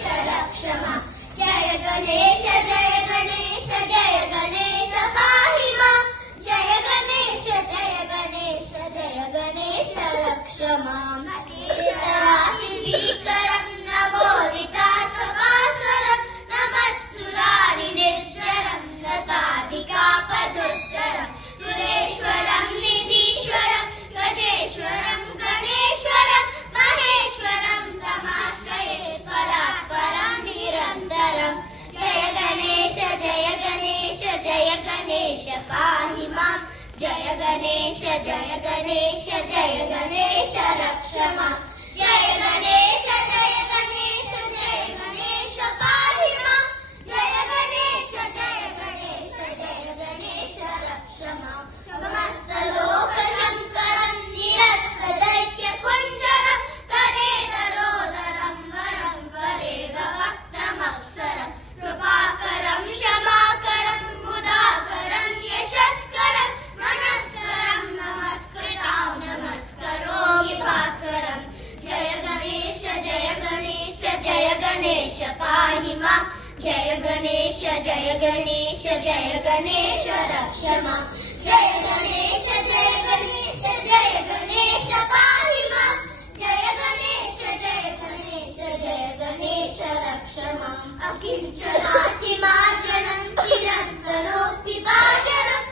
गणेश रक्ष मां। जय गणेश जय गणेश जय गणेश पाहि मां। जय गणेश जय गणेश जय गणेश रक्ष मां। सिद्धरासिद्धीकरं नवोदितार्थभास्वरं नमः सुरारिनिर्झरं नताधिकापदुत्तरं सुरेश्वरं निधीश्वरं गजेश्वरं गणेश्वरं महेश्वरं तमाश्रये परात्परं निरन्तरं। जय गणेश जय गणेश जय गणेश पाहि मां। जय गणेश जय गणेश जय गणेश रक्ष मां। जय गणेश जय गणेश जय गणेश पाहि मां। जय गणेश जय गणेश जय गणेश रक्ष मां। समस्त लोक शङ्करं निरस्त दैत्य कुञ्जरं तदेतरोदरं वरं वरेव वक्त्रमक्षरं कृपाकरं क्षमाकरं मुदाकरं यशस्करं मनस्करं नमस्कृतां नमस्करोमि भास्वरम्। जय गणेश जय गणेश जय गणेश पाहि मां। जय गणेश जय गणेश जय गणेश रक्ष मां। जय गणेश जय गणेश जय गणेश पाहि मां। जय गणेश जय गणेश जय गणेश रक्ष मां। अकिञ्चनातिमार्जनं चिरन्तनोक्तिभाजनं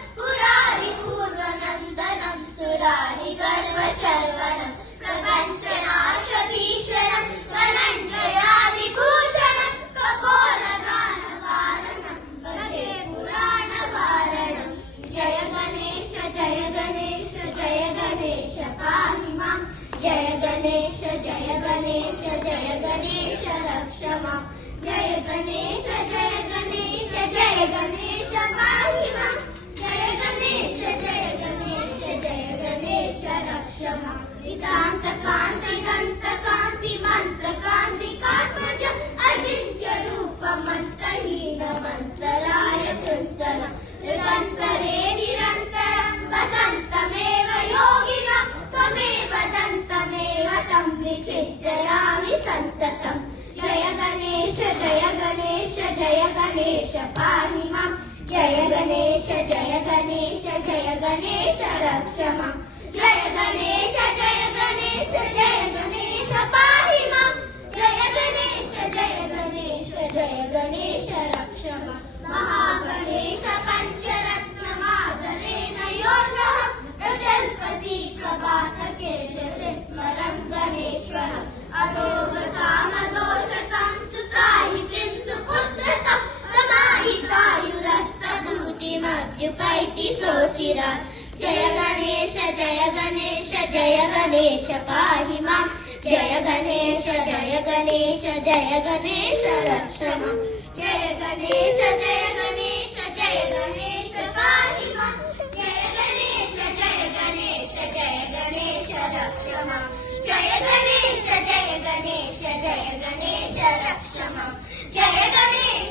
पुरारिपूर्वनन्दनं सुरारिगर्वचर्वनं प्रपञ्चनाशभीषणं धनञ्जयादिभूषणं कपोलदानकारणं भजे पुराणवारणं। जय गणेश जय गणेश जय गणेश पाहि मां। जय गणेश जय गणेश जय गणेश रक्ष मां। जय गणेश जय गणेश जय गणेश पाहि मां। जय गणेश जय गणेश जय गणेश रक्ष मां। कान्ति दन्तकान्ति मन्त्रकान्तिकात्मजम् अचिन्त्य रूपमन्तहीनमन्तराय कृन्तनं निरन्तरे निरन्तरं वसन्तमेव योगिनं त्वमेव दन्तमेव तं विचिन्तयामि सन्ततम्। जय गणेश जय गणेश जय गणेश पाहि मां। जय गणेश जय गणेश जय गणेश रक्ष मां। जय गणेश जय गणेश जय गणेश पाहि मां। जय गणेश जय गणेश जय गणेश रक्ष मां। महागणेश पञ्चरत्नमादरेण योर्नः प्रजल्पति प्रभातकेन स्मरं गणेश्वरम्। अरोगकामदोषतां सुसाहितिं सुपुत्रतां समाहितायुरस्तभूतिमभ्युपैति सोचिरान्। जय गणेश जय गणेश जय गणेश पाहि मां। जय गणेश जय गणेश जय गणेश रक्ष मां। जय गणेश जय गणेश जय गणेश पाहि मां। जय गणेश जय गणेश जय गणेश रक्ष मां। जय गणेश जय गणेश जय गणेश रक्ष मां। जय गणेश